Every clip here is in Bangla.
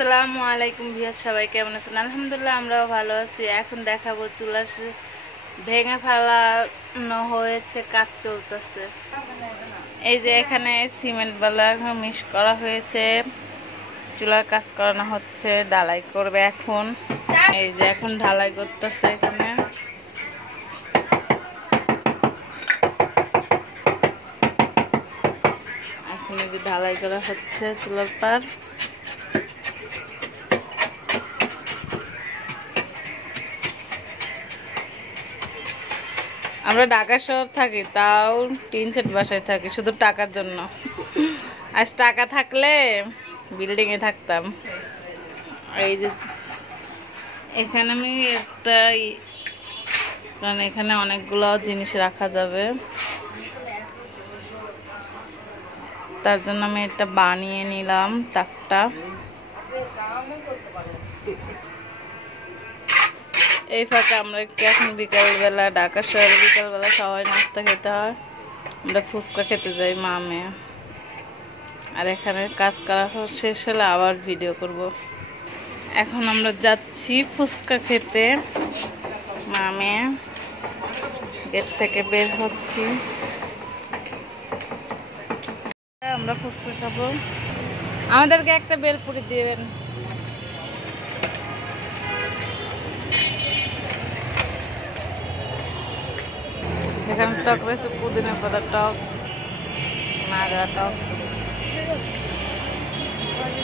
আসসালামু আলাইকুম ভিউয়ার্স, সবাই কেমন আছেন? আলহামদুলিল্লাহ আমরাও ভালো আছি। এখন দেখাবো চুলা ভেঙে ফেলানো হয়েছে, কাজ চলতেছে। এই যে এখানে সিমেন্ট বালা মিক্স করা হয়েছে, চুলার কাজ করানো হচ্ছে, ঢালাই করবে এখন। এই যে এখন ঢালাই করতেছে এখানে। এখন এই যে ঢালাই করা হচ্ছে চুলার পার। আমরা ঢাকা শহর থাকি, তাও টিন সেট বাসায় থাকি শুধু টাকার জন্য। আজ টাকা থাকলে বিল্ডিং এ থাকতাম। এই যে এখানে আমি একটা, কারণ এখানে অনেকগুলো জিনিস রাখা যাবে, তার জন্য আমি এটা বানিয়ে নিলাম তাকটা। এই ফাঁকে আমরা এখন বিকালবেলা, ঢাকা শহরে বিকালবেলা সবাই নাস্তা খেতে হয়, আমরা ফুচকা খেতে যাই মা মেয়ে। আর এখানে কাজ করা শেষ হলে আবার ভিডিও করব। এখন আমরা যাচ্ছি ফুচকা খেতে, মা মেয়ে গেট থেকে বের হচ্ছি। আমরা ফুচকা খাবো, আমাদেরকে একটা বেলপুরি দিবেন। এখানে টক রয়েছে, পুদিনা পাতা টক, নাগা টক,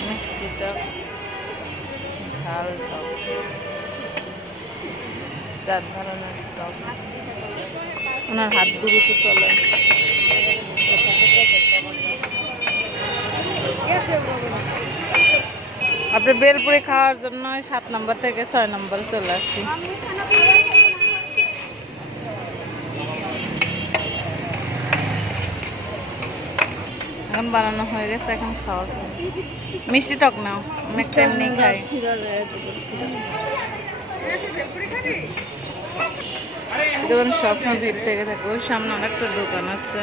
মিষ্টি টক, ঝাল টক, 4 ধরনের টক। ওনার হাত দুটো চলে। আপনি বেলপুরি খাওয়ার জন্য 7 নম্বর থেকে 6 নম্বরে চলে আসছি। এখন বানানো হয়ে গেছে, এখন খাওয়া। মিষ্টি টক নাও, আমি একটা এমনি খাই। দোকান সবসময় ভিড় থেকে থাকে। ওই সামনে অনেকটা দোকান আছে,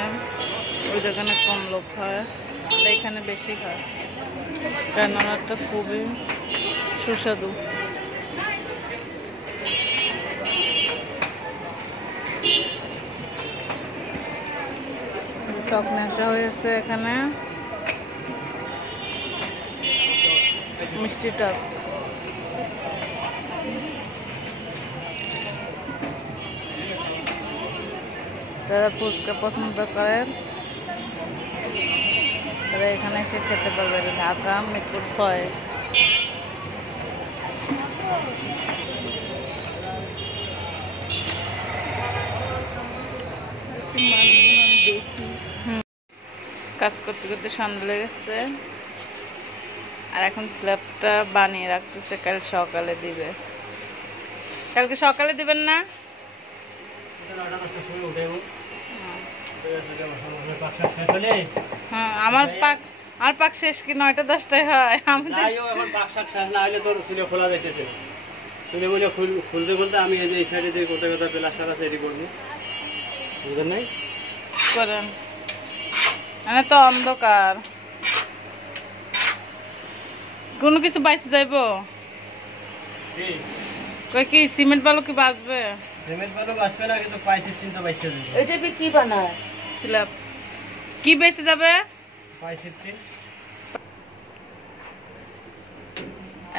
ওই দোকানে কম লোক হয়, এখানে বেশি হয়, কারণ ওনারটা খুবই সুস্বাদু। টক নেশা হয়েছে এখানে, মিষ্টি টক। যারা ফুচকা পছন্দ করেন তারা এখানে এসে খেতে পারবে। ঢাকা মিরপুর 6। কাজ করতে করতে সন্ধ্যা লেগেছে, আর এখন স্ল্যাবটা বানিয়ে রাখতেছে, কাল সকালে দিবে। কালকে সকালে দিবেন না? হ্যাঁ, আমার পাক শেষ কি 9টা 10টায় হয়। খুলতে খুলতে আমি এই যে এই সাইডে দিয়ে কোথায় কোথায় প্লাস্টার আছে এটি করবো, বুঝলেন নাই? করেন, মানে তো অন্ধকার, কোনো কিছু বাইসে যাইব। কি সিমেন্ট বালু কি বাঁচবে? সিমেন্ট বালু বাঁচবে না, কিন্তু পাইসের টিন তো বাইসে যাবে। এটা কি বানায় স্ল্যাব, কি বেঁচে যাবে? পাইসের টিন।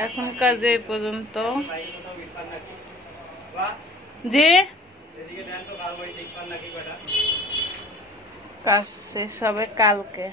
এখন কাজে পর্যন্ত জি কাজ শেষ হবে কালকে।